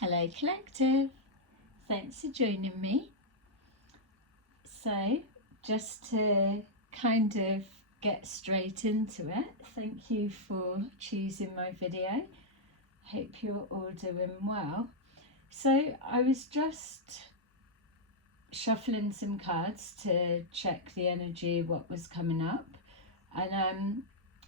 Hello Collective, thanks for joining me. So just to kind of get straight into it, thank you for choosing my video. Hope you're all doing well. So I was just shuffling some cards to check the energy, what was coming up, and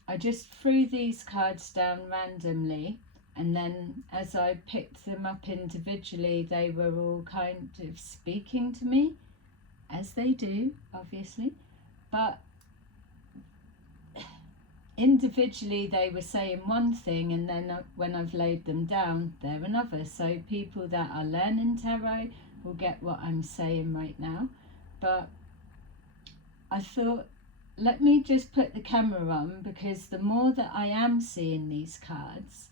I just threw these cards down randomly. And then as I picked them up individually, they were all kind of speaking to me, as they do, obviously. But individually, they were saying one thing, and then when I've laid them down, they're another. So people that are learning tarot will get what I'm saying right now. But I thought, let me just put the camera on, because the more that I am seeing these cards,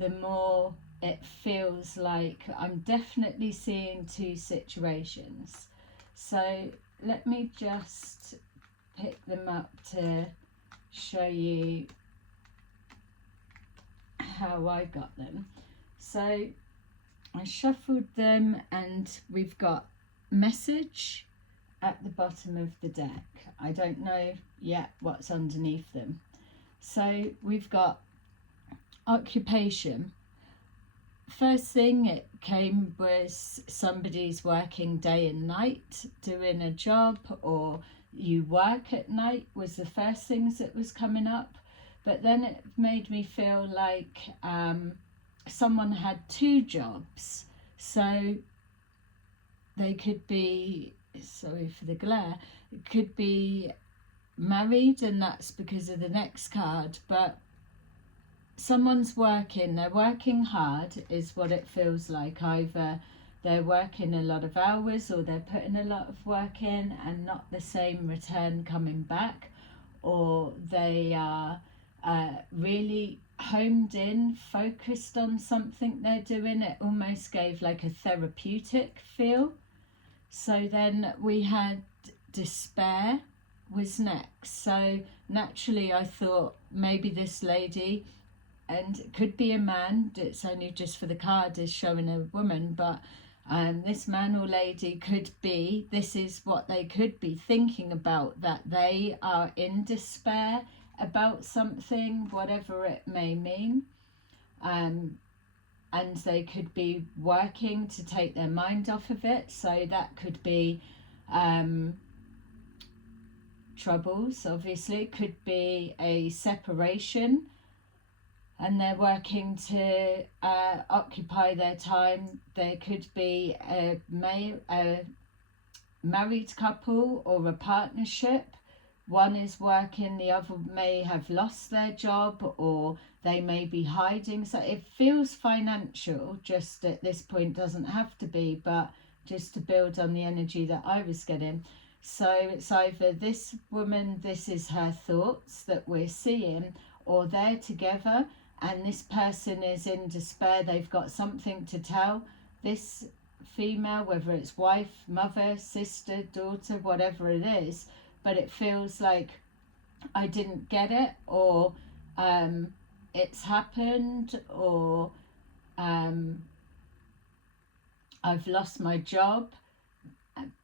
the more it feels like I'm definitely seeing two situations. So let me just pick them up to show you how I got them. So I shuffled them, and we've got message at the bottom of the deck. I don't know yet what's underneath them. So we've got occupation. First thing it came was somebody's working day and night doing a job, or you work at night was the first things that was coming up. But then it made me feel like someone had two jobs. So they could be, sorry for the glare, it could be married, and that's because of the next card. But someone's working, they're working hard is what it feels like. Either they're working a lot of hours, or they're putting a lot of work in and not the same return coming back, or they are really homed in, focused on something they're doing. It almost gave like a therapeutic feel. So then we had despair was next. So naturally I thought maybe this lady, and it could be a man, it's only just for the card is showing a woman, but this man or lady could be, this is what they could be thinking about, that they are in despair about something, whatever it may mean. And they could be working to take their mind off of it. So that could be troubles, obviously. It could be a separation, and they're working to occupy their time. There could be a married couple or a partnership. One is working, the other may have lost their job, or they may be hiding. So it feels financial, just at this point, doesn't have to be, but just to build on the energy that I was getting. So it's either this woman, this is her thoughts that we're seeing, or they're together and this person is in despair. They've got something to tell this female, whether it's wife, mother, sister, daughter, whatever it is, but it feels like I didn't get it, or it's happened, or I've lost my job.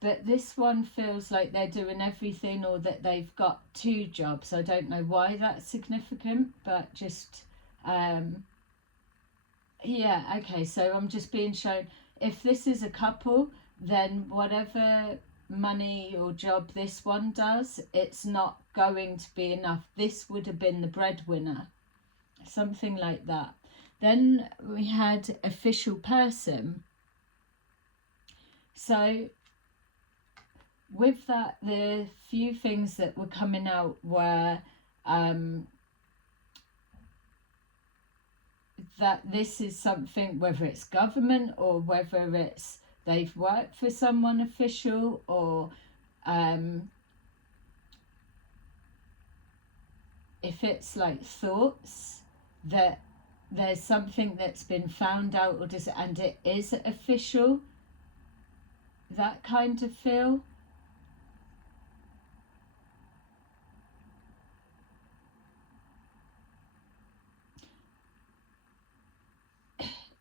But this one feels like they're doing everything, or that they've got two jobs. I don't know why that's significant, but just yeah, okay, so I'm just being shown, if this is a couple, then whatever money or job this one does, it's not going to be enough. This would have been the breadwinner, something like that. Then we had official person. So with that, the few things that were coming out were that this is something, whether it's government or whether it's they've worked for someone official, or if it's like thoughts, that there's something that's been found out, or does, and it is official, that kind of feel.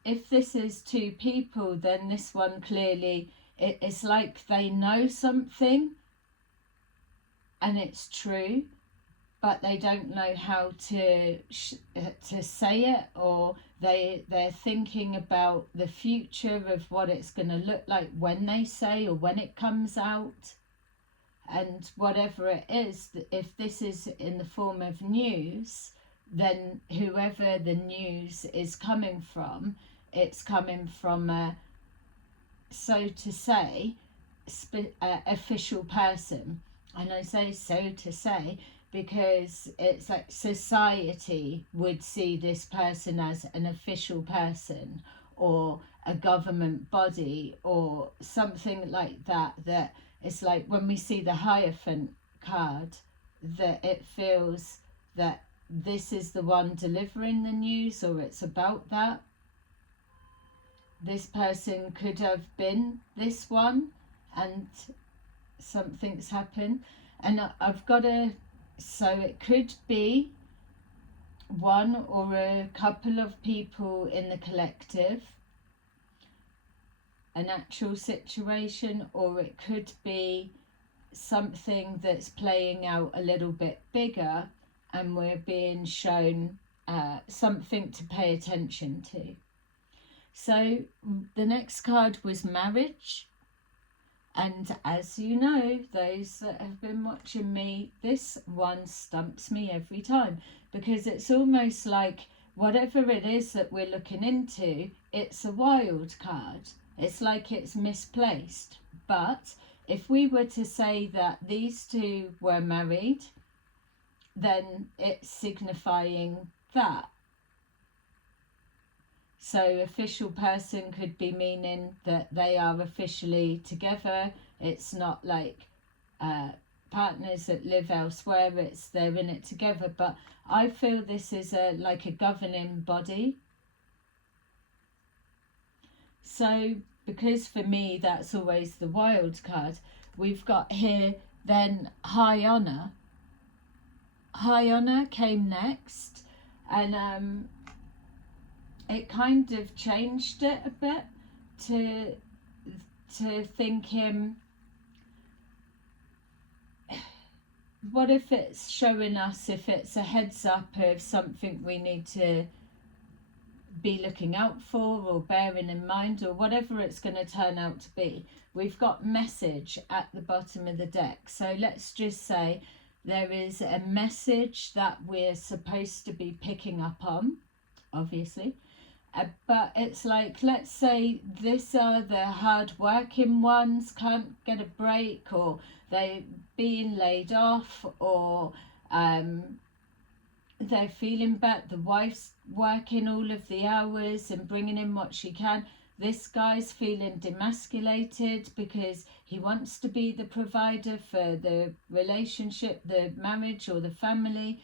if this is two people, then this one clearly, it's like they know something and it's true, but they don't know how to say it, or they're thinking about the future of what it's going to look like when they say or when it comes out. And whatever it is, if this is in the form of news, then whoever the news is coming from, it's coming from a, so to say, official person. And I say so to say because it's like society would see this person as an official person, or a government body, or something like that. That it's like when we see the Hierophant card, that it feels that this is the one delivering the news, or it's about that. This person could have been this one, and something's happened. And I've got a, so it could be one or a couple of people in the collective, an actual situation, or it could be something that's playing out a little bit bigger, and we're being shown something to pay attention to. So the next card was marriage. And as you know, those that have been watching me, this one stumps me every time, because it's almost like whatever it is that we're looking into, it's a wild card. It's like it's misplaced. But if we were to say that these two were married, then it's signifying that. So official person could be meaning that they are officially together. It's not like partners that live elsewhere, it's they're in it together. But I feel this is like a governing body. So because for me that's always the wild card, we've got here then high honour. High honour came next, and it kind of changed it a bit to thinking, what if it's showing us, if it's a heads up of something we need to be looking out for or bearing in mind, or whatever it's going to turn out to be. We've got message at the bottom of the deck. So let's just say there is a message that we're supposed to be picking up on, obviously. But it's like, let's say these are the hard-working ones, can't get a break, or they're being laid off, or they're feeling bad. The wife's working all of the hours and bringing in what she can. This guy's feeling demasculated because he wants to be the provider for the relationship, the marriage or the family,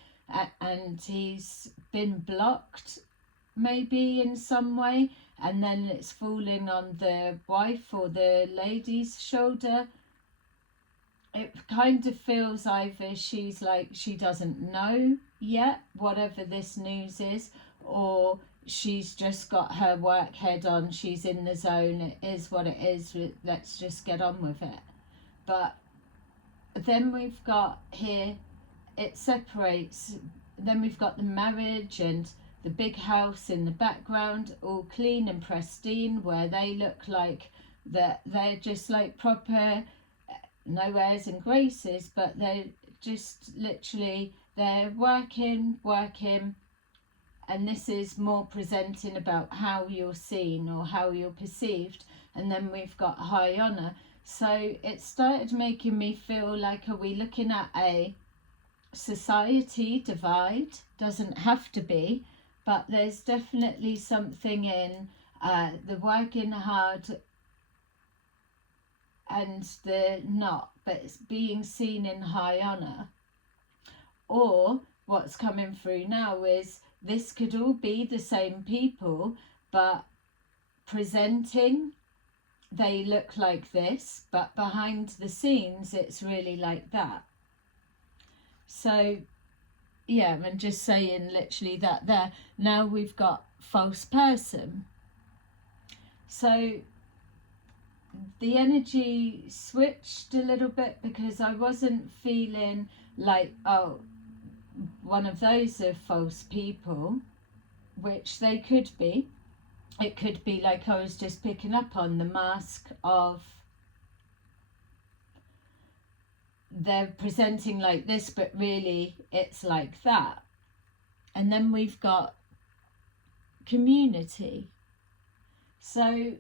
and he's been blocked maybe in some way, and then it's falling on the wife or the lady's shoulder. It kind of feels either she's like, she doesn't know yet whatever this news is, or she's just got her work head on, she's in the zone, it is what it is, let's just get on with it. But then we've got here, it separates, then we've got the marriage and the big house in the background, all clean and pristine, where they look like that they're just like proper, no airs and graces, but they're just literally, they're working, and this is more presenting about how you're seen or how you're perceived. And then we've got high honour. So it started making me feel like, are we looking at a society divide? Doesn't have to be, but there's definitely something in the working hard and the not, but it's being seen in high honour. Or what's coming through now is this could all be the same people, but presenting, they look like this, but behind the scenes it's really like that. So yeah, I'm just saying literally that there. Now we've got false person. So the energy switched a little bit because I wasn't feeling like, oh, one of those are false people, which they could be. It could be like I was just picking up on the mask of they're presenting like this, but really it's like that. And then we've got community. So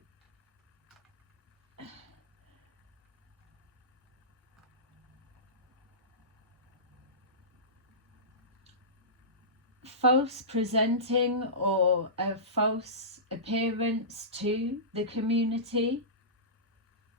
false presenting or a false appearance to the community,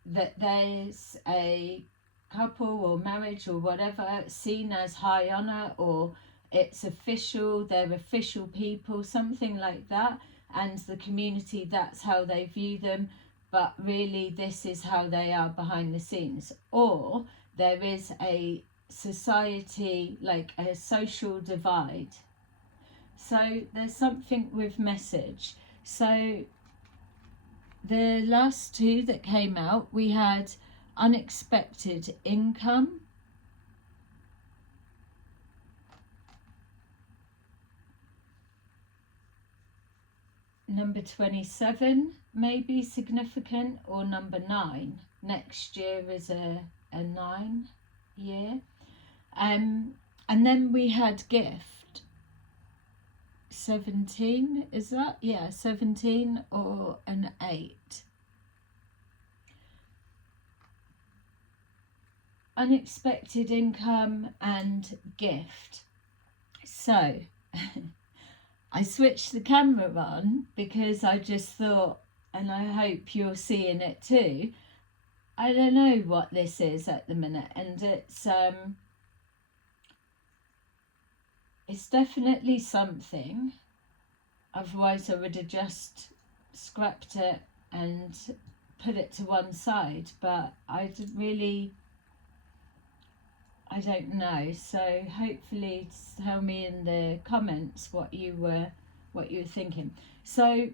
that there's a couple or marriage or whatever seen as high honor, or it's official, they're official people, something like that, and the community, that's how they view them, but really this is how they are behind the scenes. Or there is a society, like a social divide. So there's something with message. So the last two that came out, we had unexpected income, number 27 may be significant, or number 9. Next year is a 9 year. And then we had gift. 17, is that? Yeah, 17 or an 8. Unexpected income and gift. So I switched the camera on because I just thought, and I hope you're seeing it too, I don't know what this is at the minute, and it's definitely something. Otherwise I would have just scrapped it and put it to one side, but I don't know. So hopefully tell me in the comments what you were thinking. So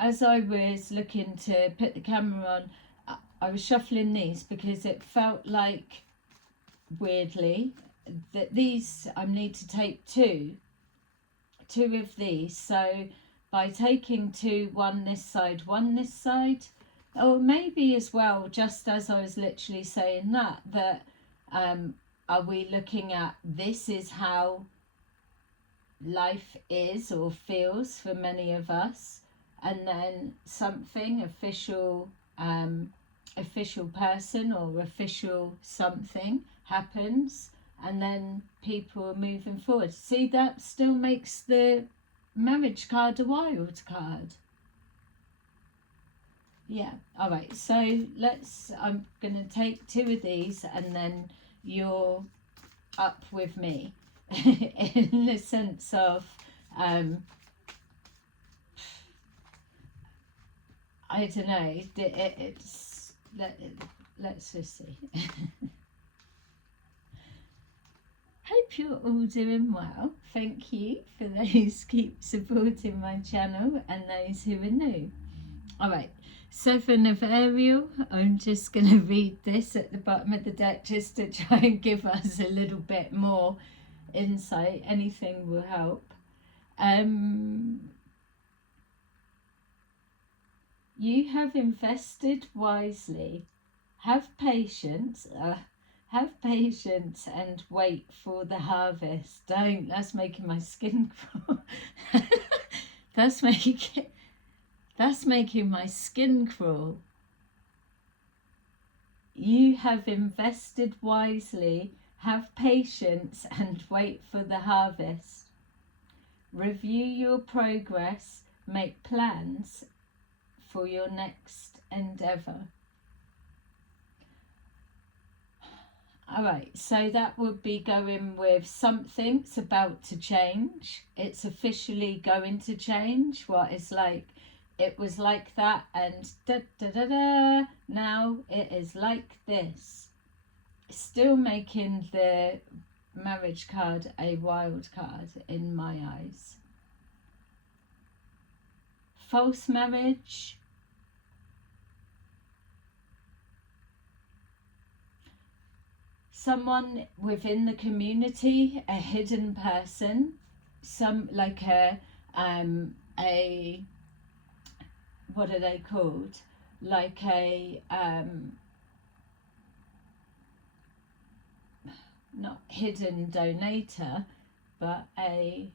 as I was looking to put the camera on, I was shuffling these because it felt like, weirdly, that these I need to take two of these. So by taking two, one this side, one this side, or maybe as well, just as I was literally saying that are we looking at this is how life is or feels for many of us, and then something official, official person or official something happens, and then people are moving forward. See, that still makes the marriage card a wild card. Yeah, all right, so I'm gonna take two of these, and then you're up with me in the sense of I don't know, let's just see. Hope you're all doing well. Thank you for those keep supporting my channel and those who are new. All right, 7 of Ariel. I'm just going to read this at the bottom of the deck just to try and give us a little bit more insight. Anything will help. You have invested wisely. Have patience. Have patience and wait for the harvest. Don't. That's making my skin crawl. That's making my skin crawl. You have invested wisely. Have patience and wait for the harvest. Review your progress. Make plans for your next endeavour. All right, so that would be going with something's about to change. It's officially going to change. What is like, it was like that, and now it is like this. Still making the marriage card a wild card in my eyes. False marriage, someone within the community, a hidden person, some like a what are they called? Like a not hidden donator, but a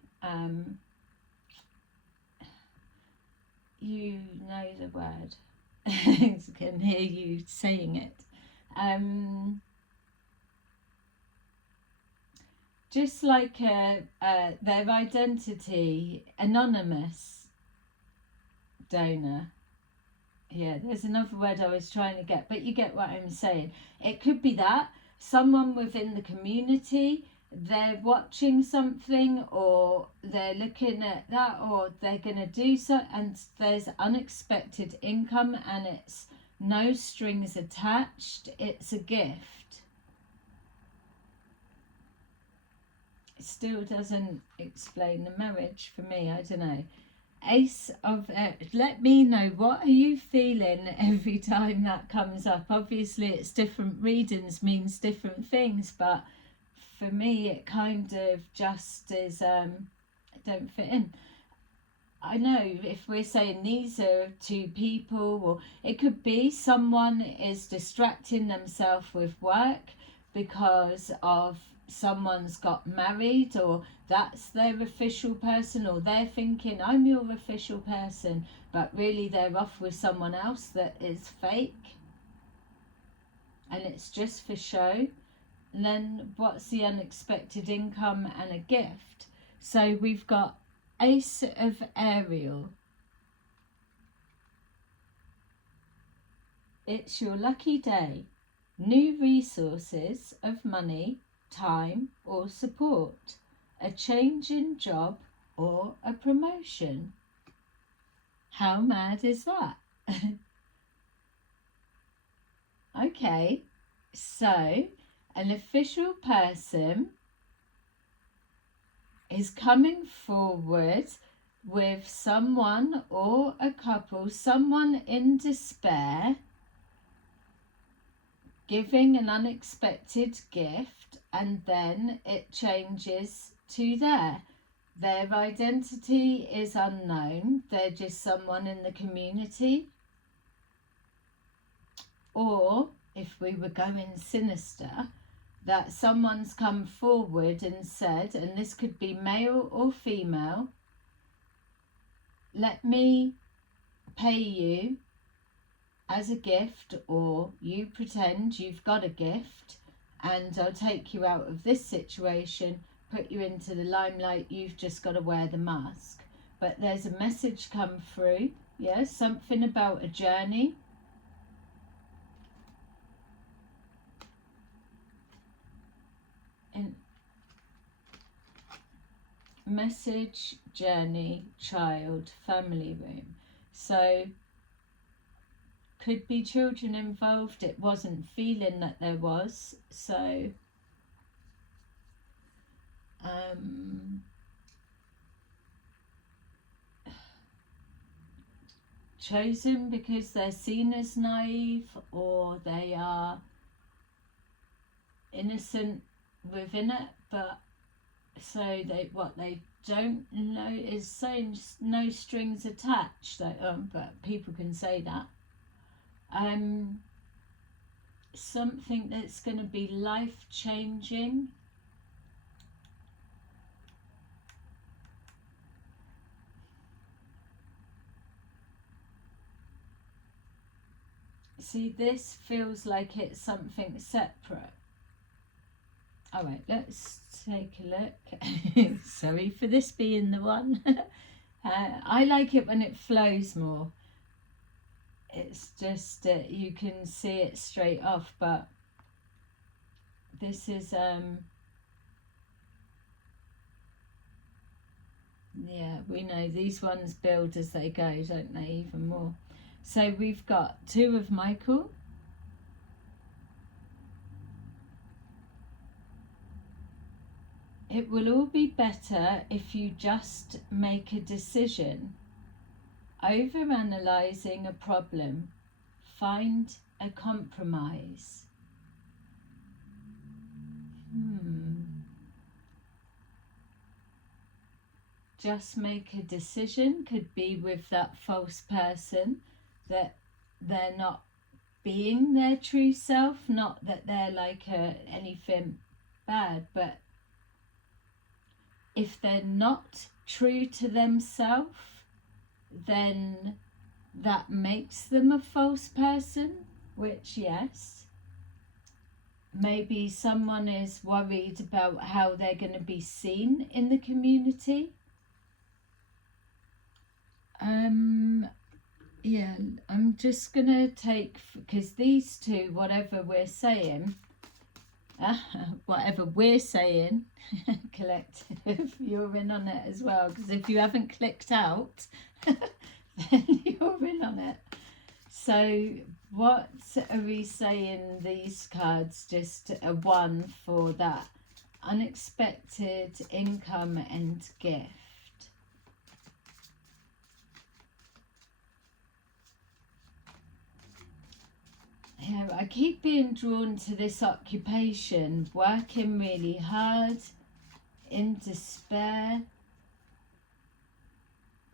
you know the word. I can hear you saying it. Just like their identity, anonymous donor. Yeah, there's another word I was trying to get, but you get what I'm saying. It could be that someone within the community, they're watching something, or they're looking at that, or they're going to do so, and there's unexpected income, and it's no strings attached. It's a gift. It still doesn't explain the marriage for me. I don't know. Ace of let me know, what are you feeling every time that comes up? Obviously it's different readings, means different things, but for me it kind of just is don't fit in. I know if we're saying these are two people, or it could be someone is distracting themselves with work because of someone's got married, or that's their official person, or they're thinking I'm your official person, but really they're off with someone else that is fake and it's just for show. And then what's the unexpected income and a gift? So we've got Ace of Ariel. It's your lucky day. New resources of money, time or support, a change in job or a promotion. How mad is that? Okay, so an official person is coming forward with someone or a couple, someone in despair, giving an unexpected gift, and then it changes to their identity is unknown. They're just someone in the community. Or if we were going sinister, that someone's come forward and said, and this could be male or female, let me pay you as a gift, or you pretend you've got a gift and I'll take you out of this situation, put you into the limelight, you've just got to wear the mask. But there's a message come through, yeah, something about a journey. And message, journey, child, family room. So could be children involved. It wasn't feeling that there was. So chosen because they're seen as naive, or they are innocent within it, but so they don't know is saying no strings attached. But people can say that. Something that's going to be life-changing. See, this feels like it's something separate. All right, let's take a look. Sorry for this being the one. I like it when it flows more. It's just you can see it straight off, but this is yeah, we know these ones build as they go, don't they, even more. So we've got two of Michael. It will all be better if you just make a decision. Overanalyzing a problem, find a compromise. Just make a decision could be with that false person, that they're not being their true self, not that they're like anything bad, but if they're not true to themselves, then that makes them a false person, which, yes, maybe someone is worried about how they're going to be seen in the community. Yeah, I'm just going to take, because these two, whatever we're saying, collective, you're in on it as well, because if you haven't clicked out, then you're in on it. So what are we saying, these cards? Just a one for that unexpected income and gift. Yeah, I keep being drawn to this occupation, working really hard, in despair.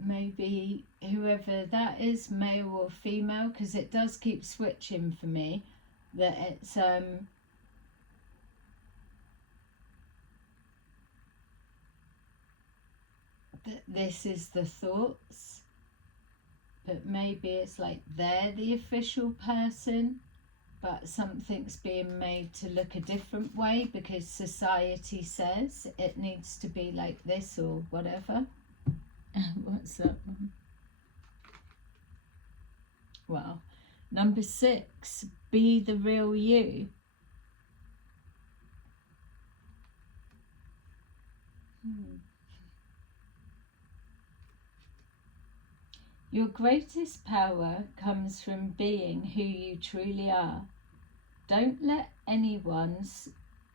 Maybe whoever that is, male or female, because it does keep switching for me, that it's this is the thoughts, but maybe it's like they're the official person, but something's being made to look a different way because society says it needs to be like this or whatever. What's that one? Well, number 6, be the real you. Your greatest power comes from being who you truly are. Don't let anyone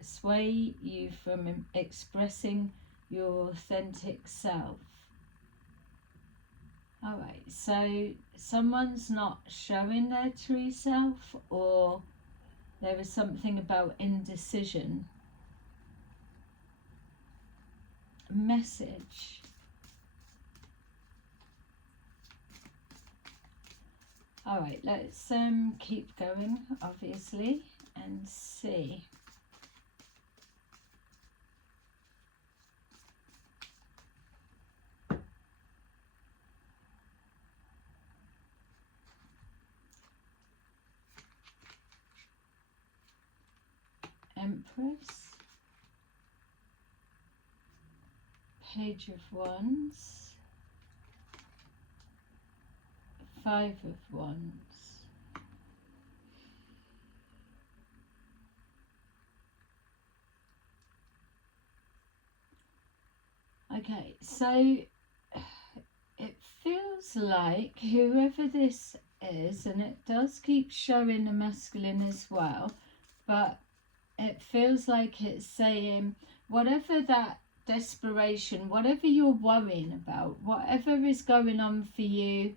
sway you from expressing your authentic self. Alright, so someone's not showing their true self, or there is something about indecision. Message. Alright, let's keep going, obviously, and see. Empress, Page of Wands, 5 of Wands. Okay, so it feels like whoever this is, and it does keep showing the masculine as well, but it feels like it's saying whatever that desperation, whatever you're worrying about, whatever is going on for you,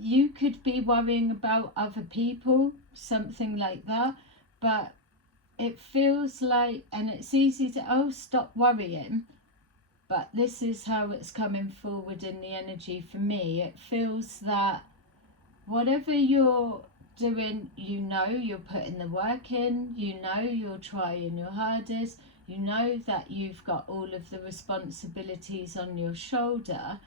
you could be worrying about other people, something like that, but it feels like, and it's easy to, stop worrying, but this is how it's coming forward in the energy for me. It feels that whatever you're doing, you know you're putting the work in, you know you're trying your hardest, you know that you've got all of the responsibilities on your shoulder,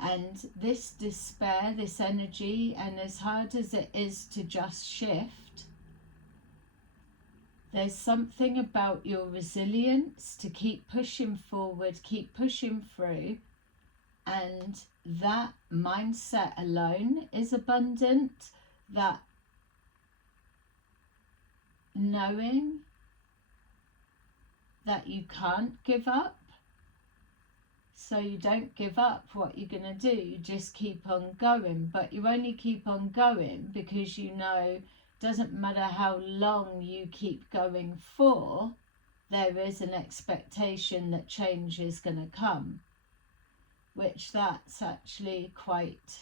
and this despair, this energy, and as hard as it is to just shift, there's something about your resilience to keep pushing forward, keep pushing through, and that mindset alone is abundant, that knowing that you can't give up. So you don't give up, what you're going to do, you just keep on going, but you only keep on going because you know doesn't matter how long you keep going for, there is an expectation that change is going to come, which that's actually quite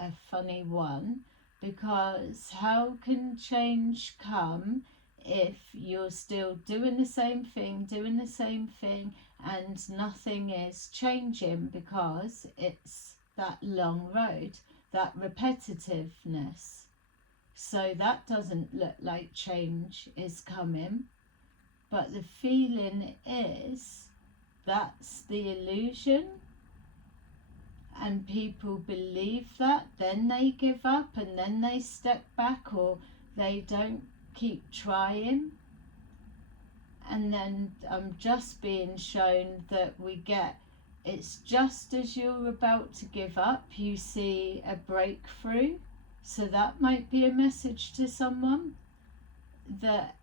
a funny one, because how can change come if you're still doing the same thing, and nothing is changing, because it's that long road, that repetitiveness. So that doesn't look like change is coming. But the feeling is that's the illusion, and people believe that, then they give up, and then they step back, or they don't keep trying. And then I'm just being shown that it's just as you're about to give up, you see a breakthrough. So that might be a message to someone, that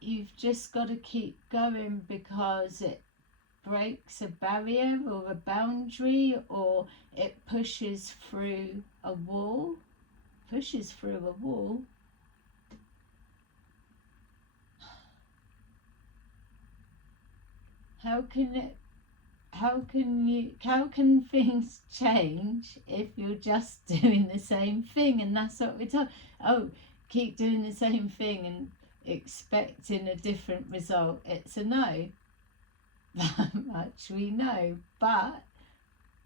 you've just got to keep going, because it breaks a barrier or a boundary, or it pushes through a wall. How can things change if you're just doing the same thing? And that's what we're talking. Oh, keep doing the same thing and expecting a different result. It's a no. That much we know. But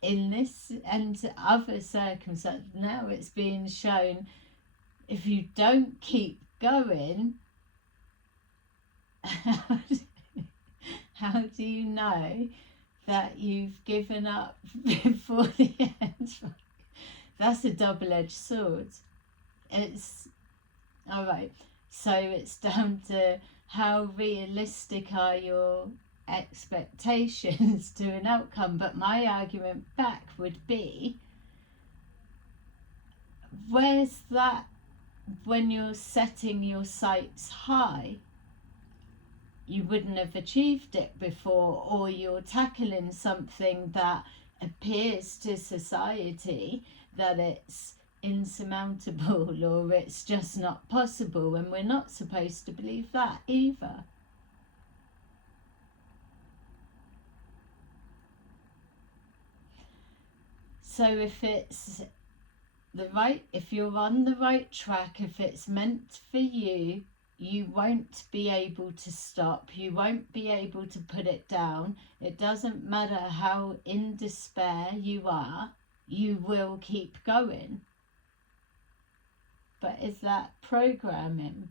in this and other circumstances, now it's being shown, if you don't keep going, how do you know that you've given up before the end? That's a double-edged sword. It's all right. So it's down to how realistic are your expectations to an outcome. But my argument back would be, where's that when you're setting your sights high? You wouldn't have achieved it before, or you're tackling something that appears to society that it's insurmountable, or it's just not possible, and we're not supposed to believe that either. So if it's if you're on the right track, if it's meant for you, you won't be able to stop. You won't be able to put it down. It doesn't matter how in despair you are, you will keep going. But is that programming?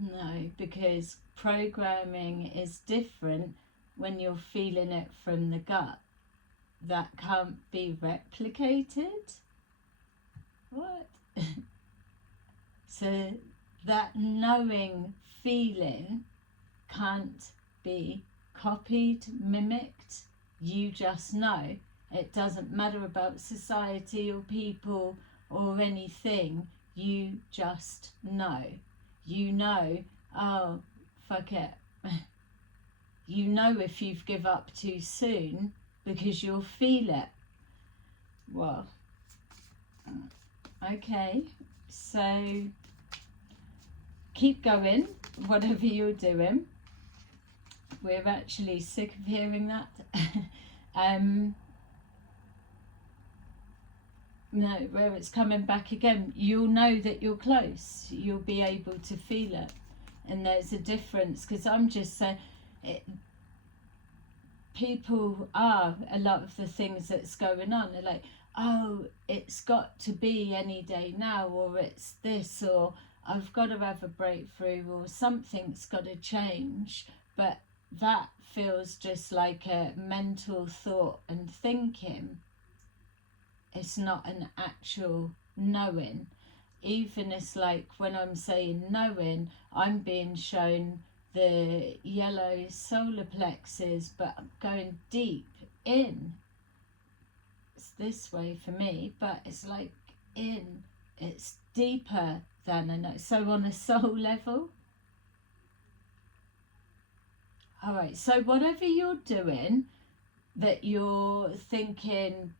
No, because programming is different when you're feeling it from the gut. That can't be replicated? What? So that knowing feeling can't be copied, mimicked. You just know. It doesn't matter about society or people or anything. You just know. You know, oh, fuck it. You know if you've give up too soon, because you'll feel it. Well, okay, so keep going, whatever you're doing. We're actually sick of hearing that. No, where it's coming back again, you'll know that you're close. You'll be able to feel it. And there's a difference, because I'm just saying, people are, a lot of the things that's going on, they're like, oh, it's got to be any day now, or it's this, or I've got to have a breakthrough, or something's got to change. But that feels just like a mental thought and thinking. It's not an actual knowing. Even it's like when I'm saying knowing, I'm being shown the yellow solar plexus, but I'm going deep in. It's this way for me, but it's like in. It's deeper than a know. So on a soul level. All right, so whatever you're doing that you're thinking,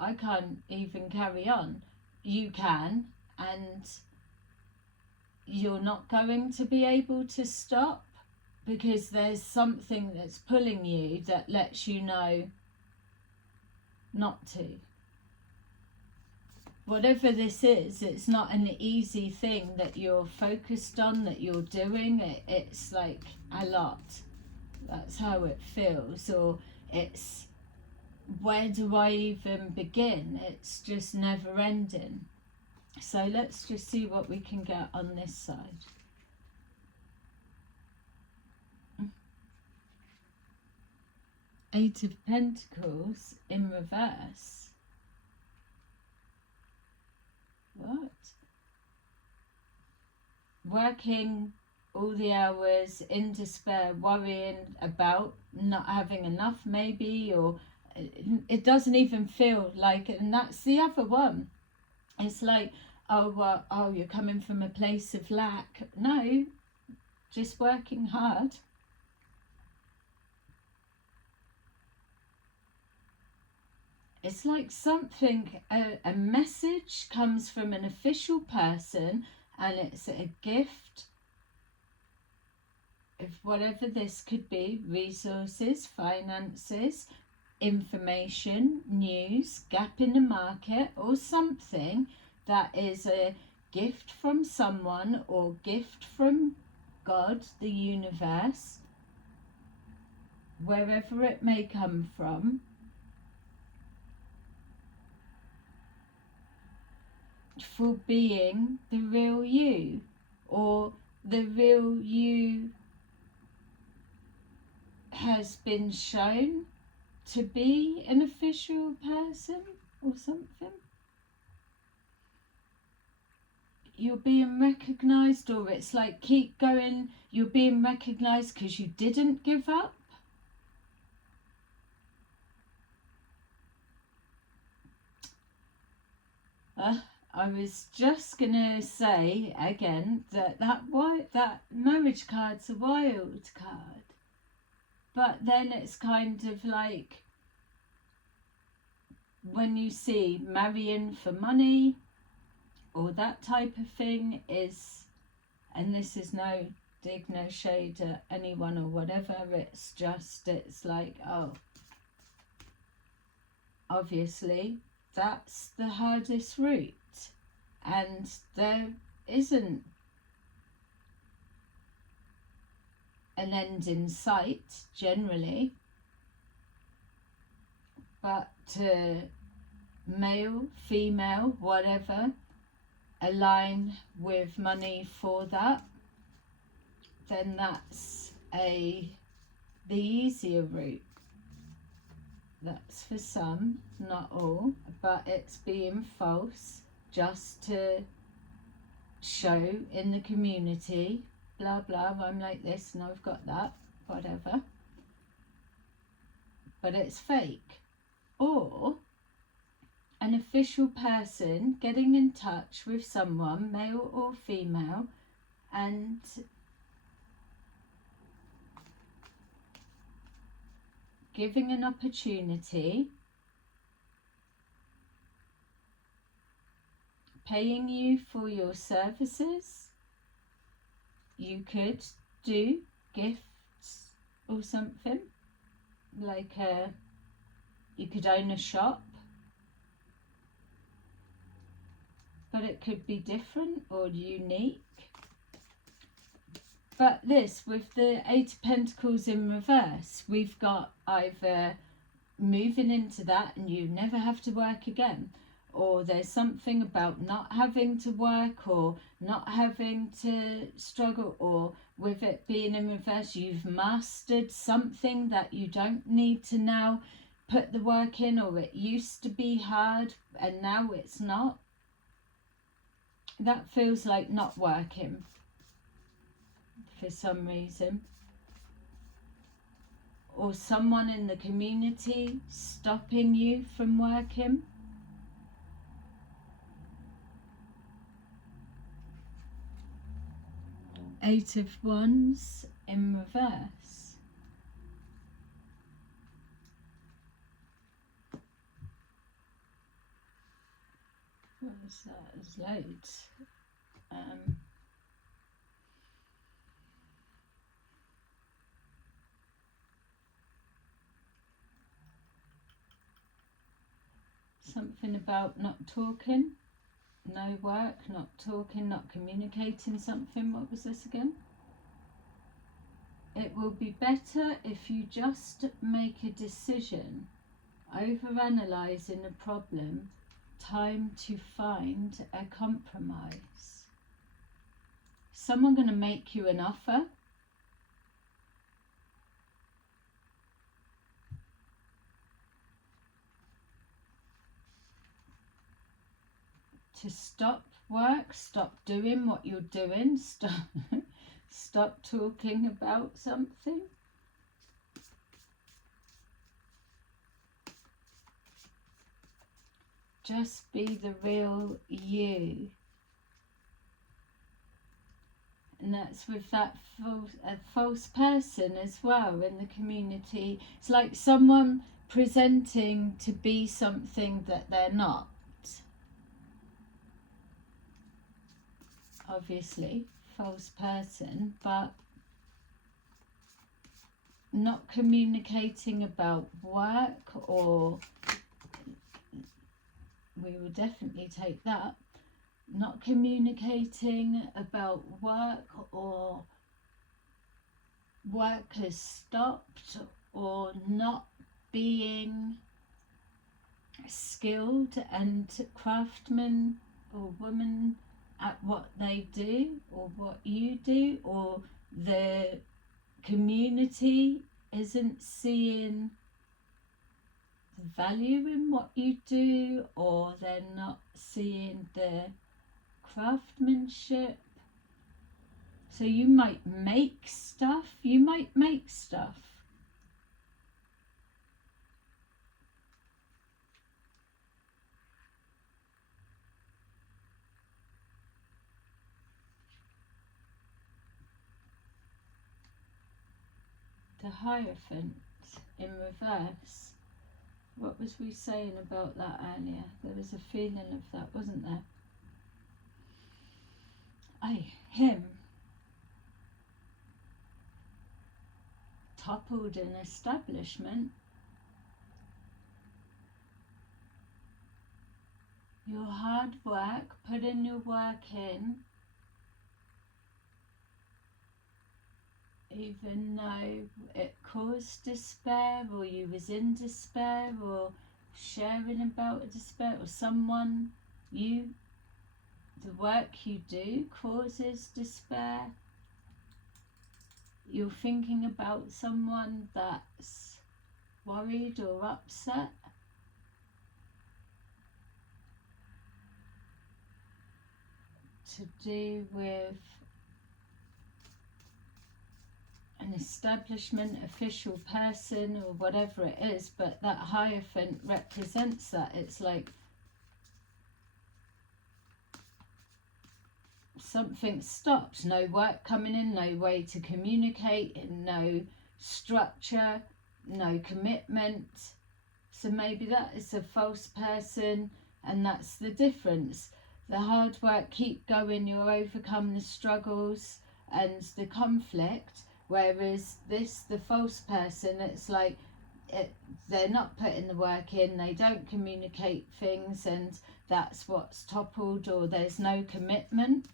I can't even carry on, you can, and you're not going to be able to stop, because there's something that's pulling you that lets you know not to. whatever this is, it's not an easy thing that you're focused on, that you're doing. It's like a lot. That's how it feels. Or it's, where do I even begin? It's just never ending. So let's just see what we can get on this side. Eight of Pentacles in reverse. What? Working all the hours, in despair, worrying about not having enough maybe, or it doesn't even feel like it. And that's the other one. It's like, oh, well, oh, you're coming from a place of lack. No, just working hard. It's like something, a message comes from an official person, and it's a gift of whatever this could be: resources, finances, information, news, gap in the market, or something that is a gift from someone, or gift from God, the universe, wherever it may come from, for being the real you, or the real you has been shown to be an official person or something. You're being recognized, or it's like, keep going, you're being recognized because you didn't give up. I was just gonna say again that that marriage card's a wild card, but then it's kind of like, when you see marrying for money or that type of thing, is, and this is no dig, no shade at anyone or whatever, it's just, it's like, oh, obviously that's the hardest route, and there isn't an end in sight generally, but male, female, whatever, align with money for that, then that's the easier route. That's for some, not all, but it's being false just to show in the community, blah blah, I'm like this and I've got that, whatever, but it's fake. Or an official person getting in touch with someone, male or female, and giving an opportunity, paying you for your services. You could do gifts or something, like you could own a shop, but it could be different or unique. But this, with the Eight of Pentacles in reverse, we've got either moving into that and you never have to work again, or there's something about not having to work or not having to struggle, or with it being in reverse, you've mastered something that you don't need to now put the work in, or it used to be hard and now it's not. That feels like not working for some reason, or someone in the community stopping you from working. Eight of Wands in reverse. What is that? There's loads. Something about not talking No work, not talking, not communicating something. What was this again? It will be better if you just make a decision. Overanalyzing a problem. Time to find a compromise. Someone going to make you an offer. To stop work, stop doing what you're doing, stop talking about something. Just be the real you. And that's with that false person as well in the community. It's like someone presenting to be something that they're not. Obviously, false person, but not communicating about work, or we will definitely take that. Not communicating about work, or work has stopped, or not being skilled and craftsman or woman at what they do or what you do, or the community isn't seeing the value in what you do, or they're not seeing the craftsmanship. So you might make stuff, The Hierophant in reverse. What was we saying about that earlier? There was a feeling of that, wasn't there? Him toppled an establishment. Your hard work, putting your work in, even though it caused despair, or you was in despair, or sharing about despair, or someone, the work you do causes despair. You're thinking about someone that's worried or upset. To do with an establishment, official person, or whatever it is, but that Hierophant represents that. It's like something stops, no work coming in, no way to communicate, no structure, no commitment. So maybe that is a false person, and that's the difference. The hard work, keep going, you'll overcome the struggles and the conflict, whereas the false person, it's like they're not putting the work in, they don't communicate things, and that's what's toppled, or there's no commitment.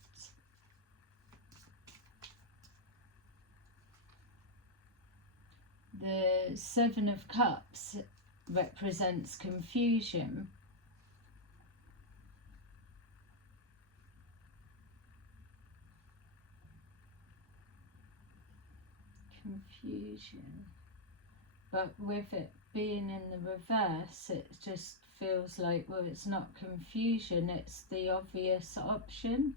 The Seven of Cups represents confusion. But with it being in the reverse, it just feels like, well, it's not confusion, it's the obvious option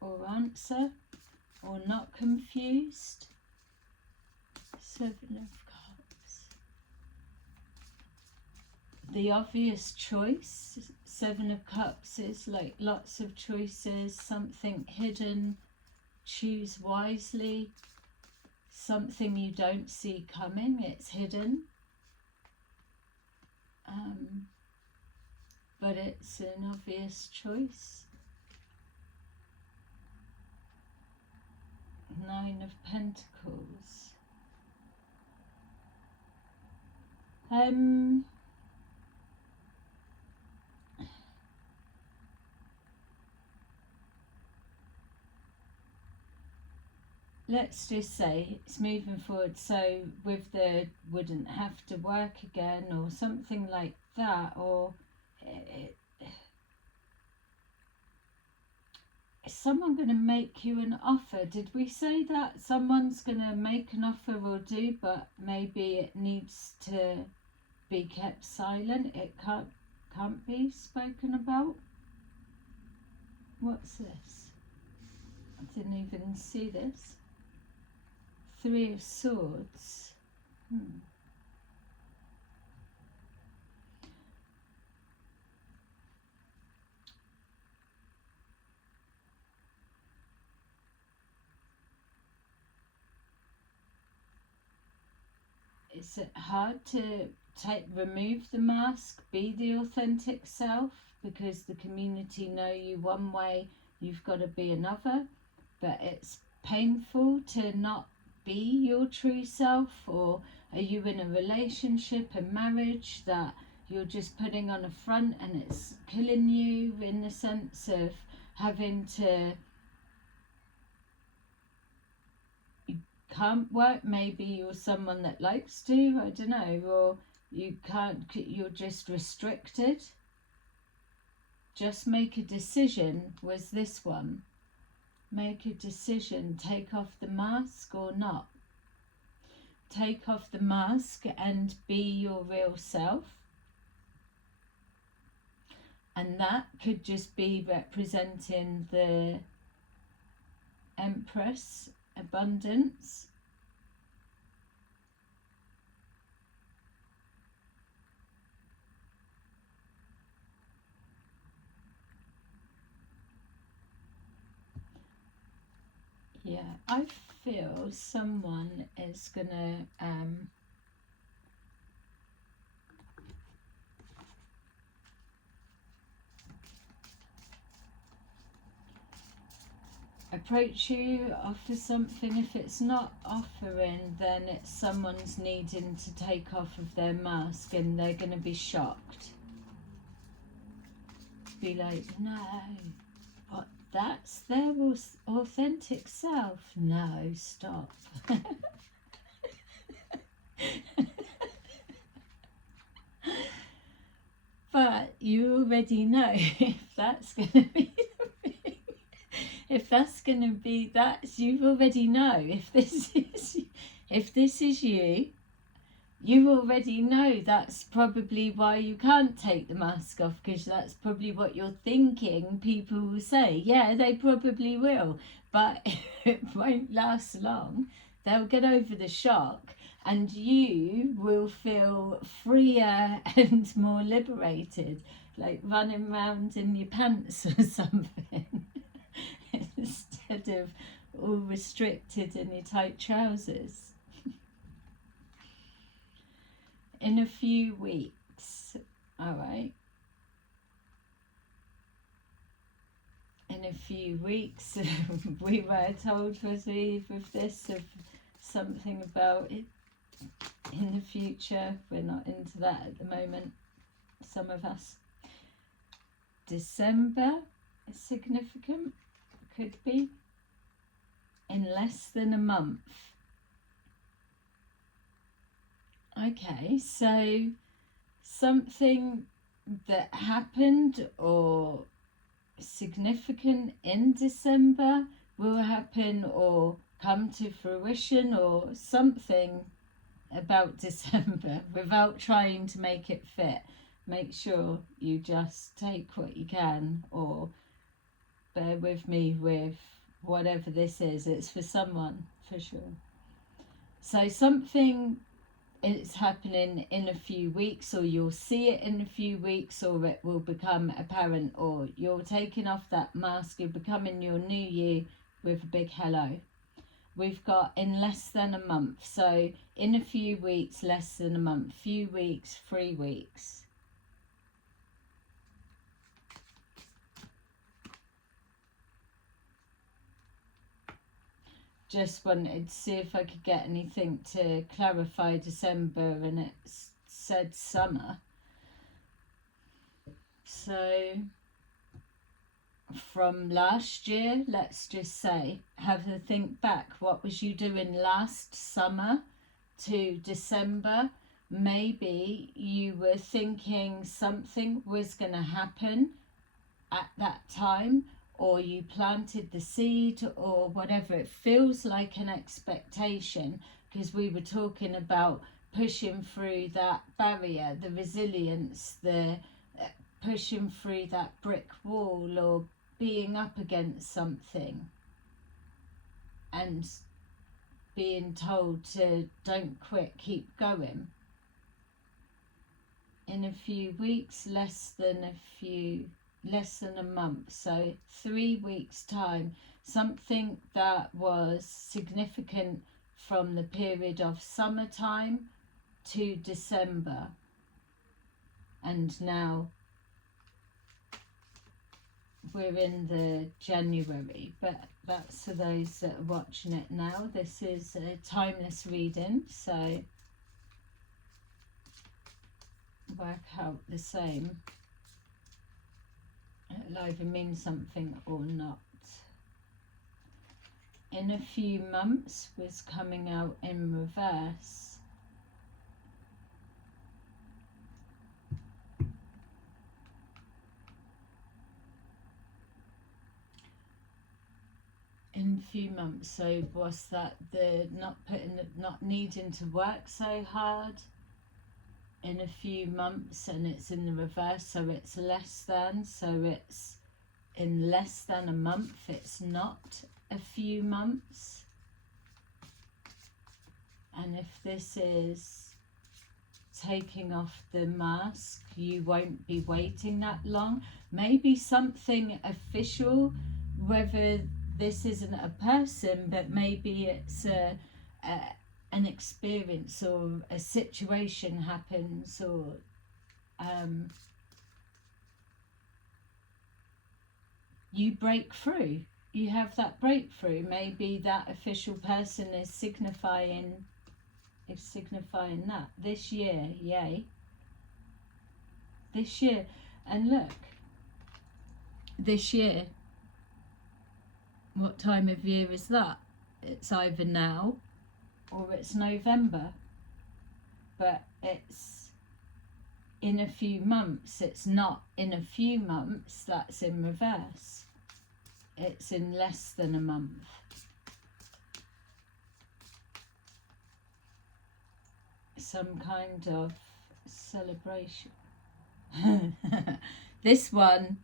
or answer, or not confused. Seven of Cups, the obvious choice. Seven of Cups is like lots of choices, something hidden. Choose wisely. Something you don't see coming, it's hidden. But it's an obvious choice. Nine of Pentacles. let's just say it's moving forward, so with the wouldn't have to work again or something like that, or is someone going to make you an offer? Did we say that someone's going to make an offer or do, but maybe it needs to be kept silent? It can't be spoken about. What's this? I didn't even see this. 3 of Swords. Is it hard to remove the mask, be the authentic self, because the community know you one way, you've got to be another, but it's painful to not be your true self? Or are you in a relationship, a marriage, that you're just putting on a front and it's killing you, in the sense of having to, can't work? Maybe you're someone that likes to, I don't know, or you can't, you're just restricted. Just make a decision. Was this one? Make a decision. Take off the mask or not. Take off the mask and be your real self. And that could just be representing the Empress, abundance. Yeah, I feel someone is gonna approach you, offer something. If it's not offering, then it's someone's needing to take off of their mask and they're going to be shocked. Be like, no, what? That's their authentic self. No, stop. But you already know if that's going to be if that's going to be that, you already know. If this is you, you already know that's probably why you can't take the mask off, because that's probably what you're thinking people will say. Yeah, they probably will, but it won't last long. They'll get over the shock and you will feel freer and more liberated, like running around in your pants or something. Instead of all restricted in your tight trousers. In a few weeks, alright? In a few weeks, we were told, was we, with this, of something about it in the future. We're not into that at the moment, some of us. December is significant. Could be in less than a month. Okay, so something that happened or significant in December will happen or come to fruition, or something about December, without trying to make it fit. Make sure you just take what you can, or bear with me with whatever this is. It's for someone, for sure. So something is happening in a few weeks, or you'll see it in a few weeks, or it will become apparent, or you're taking off that mask, you're becoming your new you with a big hello. We've got in less than a month. So in a few weeks, less than a month. Few weeks, 3 weeks. Just wanted to see if I could get anything to clarify December, and it said summer. So from last year, let's just say, have a think back. What was you doing last summer to December? Maybe you were thinking something was going to happen at that time, or you planted the seed, or whatever. It feels like an expectation, because we were talking about pushing through that barrier, the resilience, the pushing through that brick wall, or being up against something and being told to don't quit, keep going. In a few weeks, less than a month, so 3 weeks time, something that was significant from the period of summertime to December, and now we're in the January, but that's for those that are watching it now. This is a timeless reading, so work out the same. It'll either mean something or not. In a few months was coming out in reverse. In a few months, so was that the not needing to work so hard? In a few months, and it's in the reverse, so it's less than, so it's in less than a month, it's not a few months. And if this is taking off the mask, you won't be waiting that long. Maybe something official, whether this isn't a person, but maybe it's an experience, or a situation happens, or you break through. You have that breakthrough. Maybe that official person is signifying that this year. Yay, this year. And look, this year, what time of year is that? It's either now or it's November, but it's in a few months. It's not in a few months, that's in reverse. It's in less than a month. Some kind of celebration. This one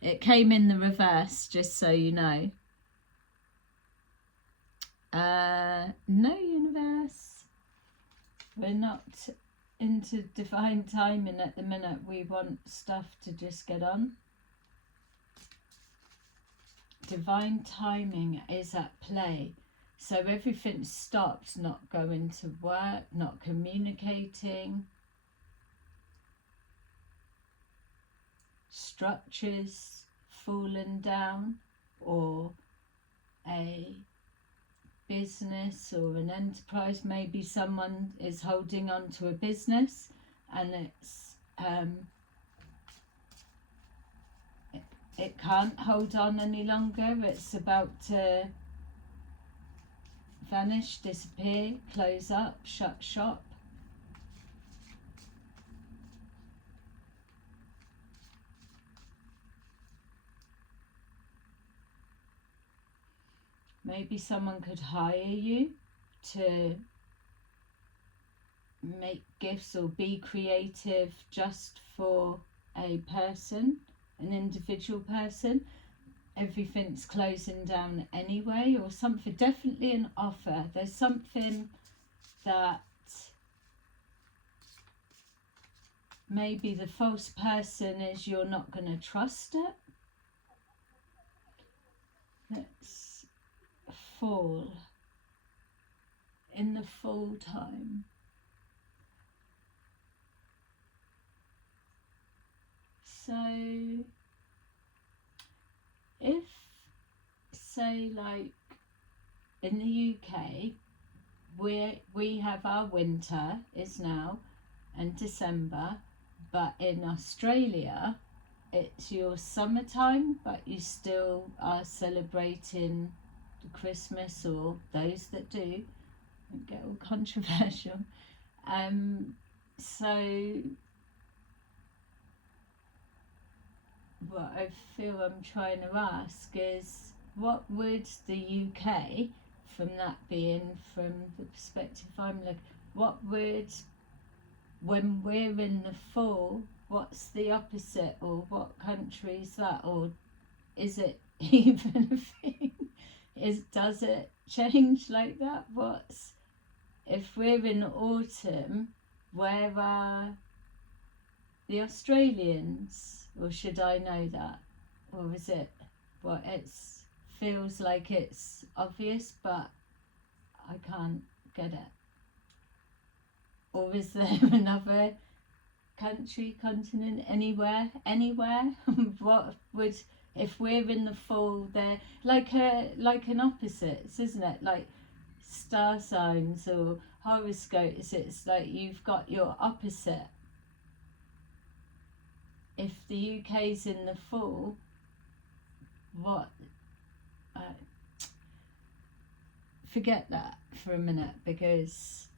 it came in the reverse, just so you know. No, universe, we're not into divine timing at the minute. We want stuff to just get on. Divine timing is at play, so everything's stopped, not going to work, not communicating, structures fallen down, or a business or an enterprise. Maybe someone is holding on to a business and it's it can't hold on any longer. It's about to vanish, disappear, close up, shut shop. Maybe someone could hire you to make gifts or be creative just for a person, an individual person. Everything's closing down anyway, or something. Definitely an offer. There's something that maybe the false person is you're not going to trust it. Let's fall, in the fall time. So if, say, like in the UK, we have our winter is now and December, but in Australia it's your summertime, but you still are celebrating the Christmas, or those that do. Don't get all controversial. So what I feel I'm trying to ask is, what would the UK, from that being from the perspective I'm looking, what would, when we're in the fall, what's the opposite, or what country is that, or is it even a thing? Does it change like that? What's, if we're in autumn, where are the Australians? Or should I know that? Or is it, well, it feels like it's obvious, but I can't get it. Or is there another country, continent, anywhere? What would, if we're in the fall, there, like an opposites, isn't it? Like star signs or horoscopes, it's like you've got your opposite. If the UK's in the fall, what, forget that for a minute, because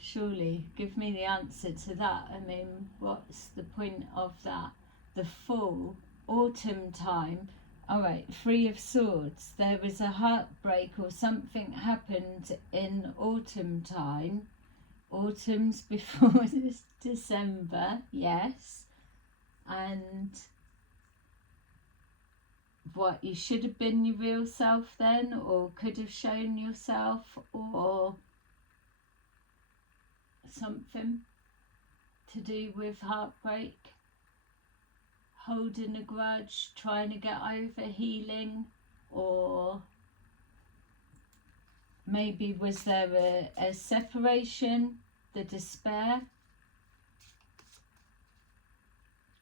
surely give me the answer to that. I mean, what's the point of that? The fall, autumn time, all right, Three of Swords, there was a heartbreak or something happened in autumn time. Autumn's before December, yes. And what, you should have been your real self then, or could have shown yourself, or something to do with heartbreak, holding a grudge, trying to get over, healing, or maybe was there a separation, the despair?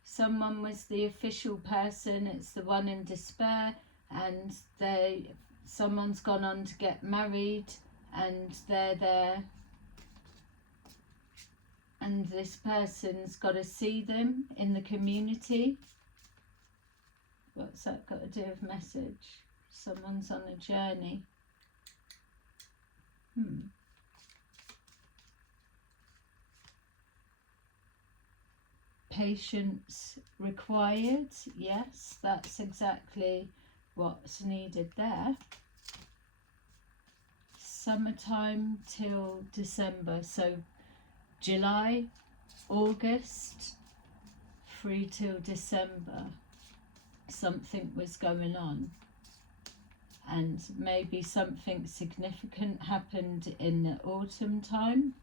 Someone was the official person, it's the one in despair, and someone's gone on to get married, and they're there, and this person's got to see them in the community. What's that got to do with message? Someone's on a journey. Patience required. Yes, that's exactly what's needed there. Summertime till December. So July, August, through till December, something was going on. And maybe something significant happened in the autumn time.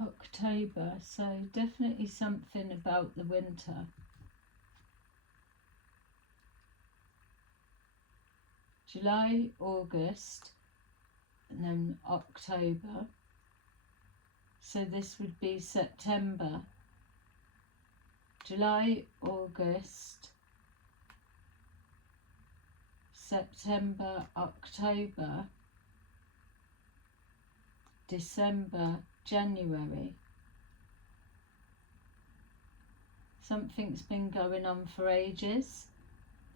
October, so definitely something about the winter. July, August, and then October. So this would be September. July, August, September, October, December, January. Something's been going on for ages,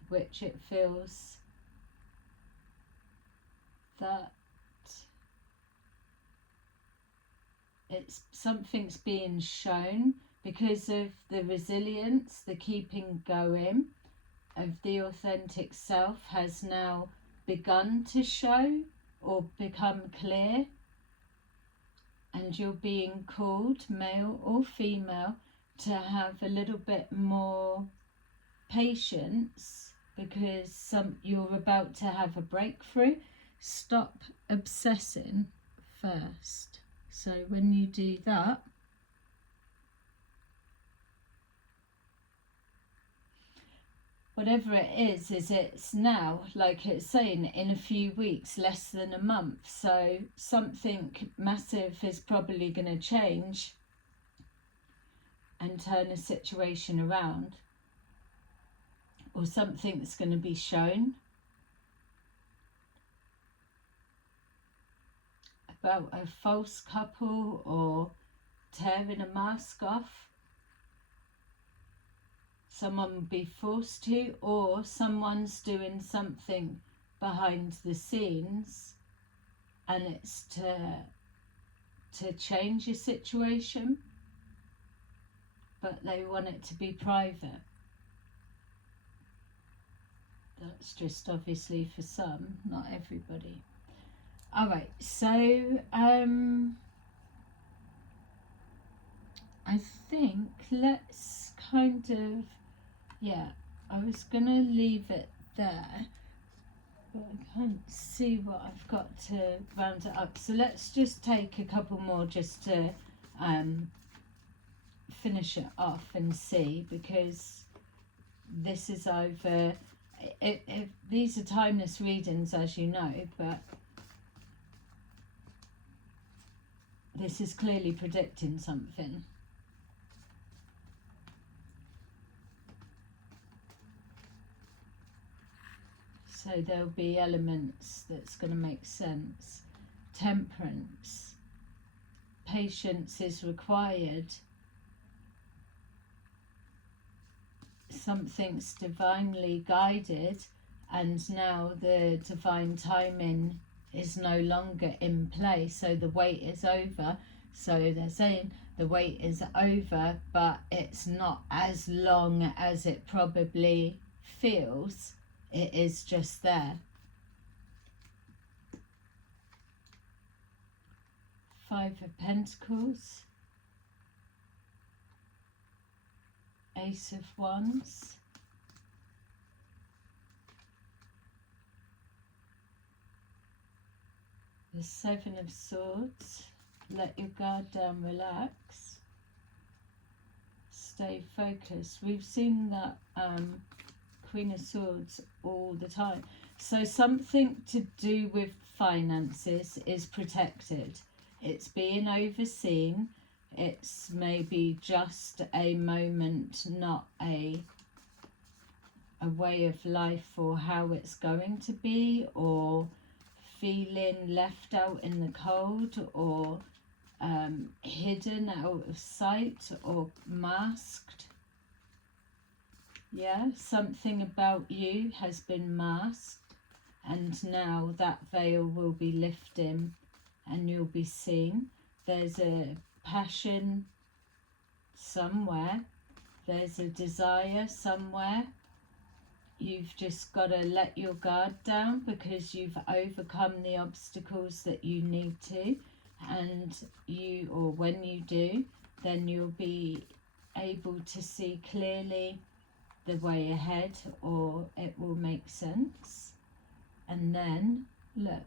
which it feels that something's being shown because of the resilience, the keeping going of the authentic self has now begun to show or become clear. And you're being called, male or female, to have a little bit more patience because you're about to have a breakthrough. Stop obsessing first. So when you do that, whatever it is it's now, like it's saying, in a few weeks, less than a month. So something massive is probably going to change and turn a situation around, or something's going to be shown about a false couple, or tearing a mask off. Someone will be forced to, or someone's doing something behind the scenes, and it's to change a situation, but they want it to be private. That's just obviously for some, not everybody. All right, so I think let's kind of, yeah, I was gonna leave it there, but I can't see what I've got to round it up. So let's just take a couple more just to finish it off and see, because this is over. These are timeless readings, as you know, but this is clearly predicting something. So there'll be elements that's going to make sense. Temperance. Patience is required. Something's divinely guided, and now the divine timing is no longer in play, so the wait is over. So they're saying the wait is over, but it's not as long as it probably feels. It is just there. 5 of Pentacles. Ace of Wands. The 7 of Swords. Let your guard down, relax. Stay focused. We've seen that Queen of Swords all the time. So something to do with finances is protected. It's being overseen. It's maybe just a moment, not a way of life or how it's going to be, or feeling left out in the cold, or hidden out of sight, or masked. Yeah, something about you has been masked, and now that veil will be lifting and you'll be seen. There's a passion somewhere. There's a desire somewhere. You've just got to let your guard down, because you've overcome the obstacles that you need to, and or when you do, then you'll be able to see clearly the way ahead, or it will make sense. And then look,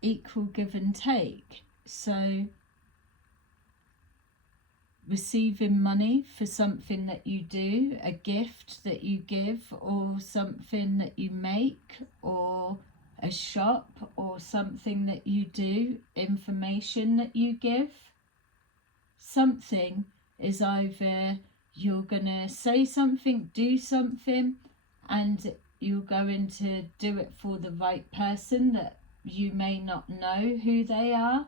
equal give and take. So receiving money for something that you do, a gift that you give, or something that you make, or a shop, or something that you do, information that you give. Something is either you're gonna say something, do something, and you're going to do it for the right person that you may not know who they are,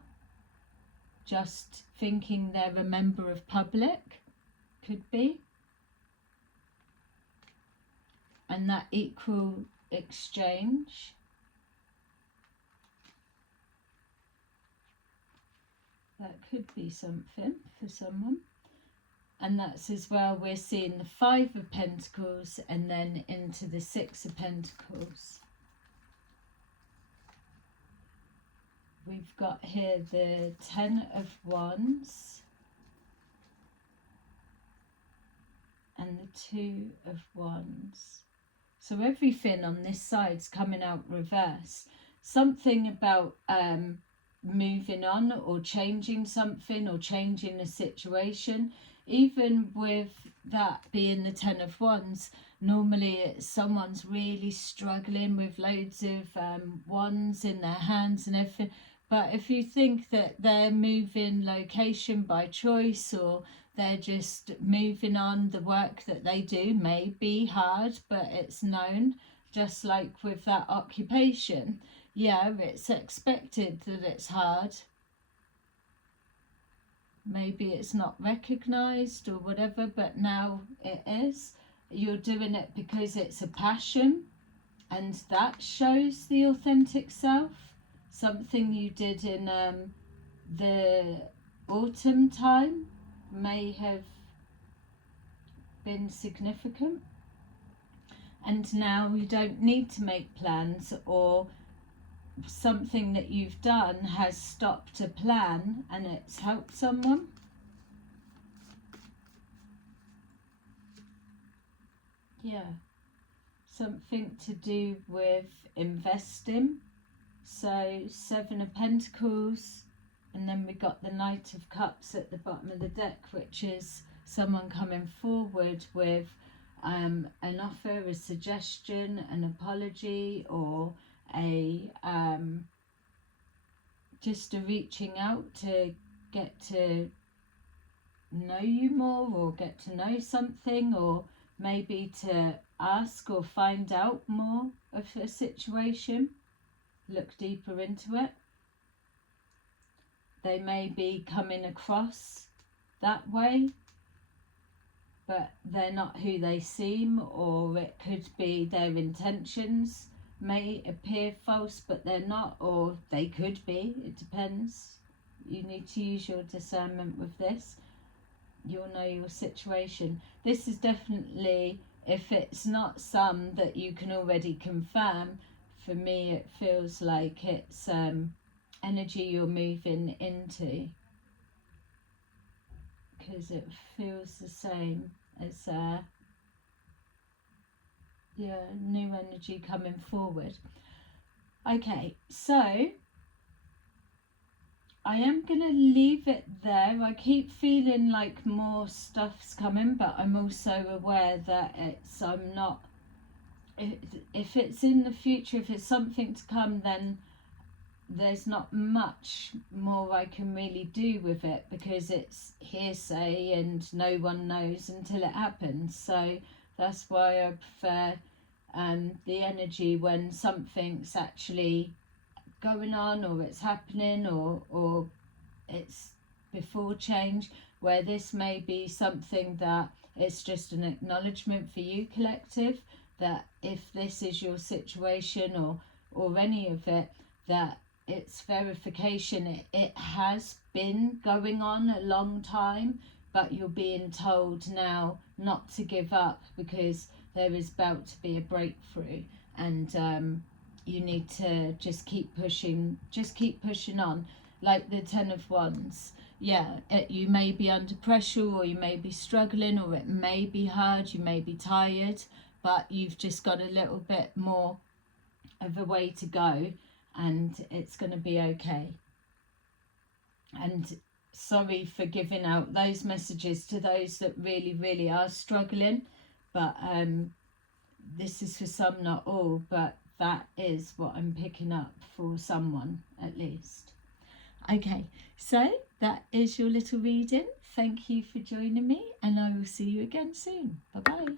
just thinking they're a member of public, could be. And that equal exchange, that could be something for someone. And that's as well, we're seeing the 5 of Pentacles and then into the 6 of Pentacles. We've got here the 10 of Wands and the 2 of Wands. So everything on this side's coming out reverse. Something about moving on, or changing something, or changing a situation. Even with that being the 10 of Wands, normally it's someone's really struggling with loads of wands in their hands and everything. But if you think that they're moving location by choice, or they're just moving on, the work that they do may be hard, but it's known just like with that occupation. Yeah, it's expected that it's hard. Maybe it's not recognized or whatever, but now it is. You're doing it because it's a passion, and that shows the authentic self. Something you did in the autumn time may have been significant, and now you don't need to make plans, or something that you've done has stopped a plan and it's helped someone. Yeah, something to do with investing. So 7 of Pentacles, and then we got the Knight of Cups at the bottom of the deck, which is someone coming forward with an offer, a suggestion, an apology, or a just a reaching out to get to know you more, or get to know something, or maybe to ask or find out more of a situation, look deeper into it. They may be coming across that way, but they're not who they seem, or it could be their intentions may appear false, but they're not, or they could be. It depends. You need to use your discernment with this. You'll know your situation. This is definitely, if it's not some that you can already confirm, for me it feels like it's energy you're moving into, because it feels the same as yeah, new energy coming forward. Okay, so I am going to leave it there. I keep feeling like more stuff's coming, but I'm also aware that I'm not, if it's in the future, if it's something to come, then there's not much more I can really do with it, because it's hearsay and no one knows until it happens. So that's why I prefer the energy when something's actually going on, or it's happening, or it's before change, where this may be something that it's just an acknowledgement for you, collective, that if this is your situation, or any of it, that it's verification. It has been going on a long time, but you're being told now not to give up, because there is about to be a breakthrough, and you need to just keep pushing on, like the 10 of Wands. Yeah, you may be under pressure, or you may be struggling, or it may be hard, you may be tired, but you've just got a little bit more of a way to go, and it's going to be okay. And sorry for giving out those messages to those that really, really are struggling, but this is for some, not all, but that is what I'm picking up for someone at least. Okay, so that is your little reading. Thank you for joining me, and I will see you again soon. Bye bye.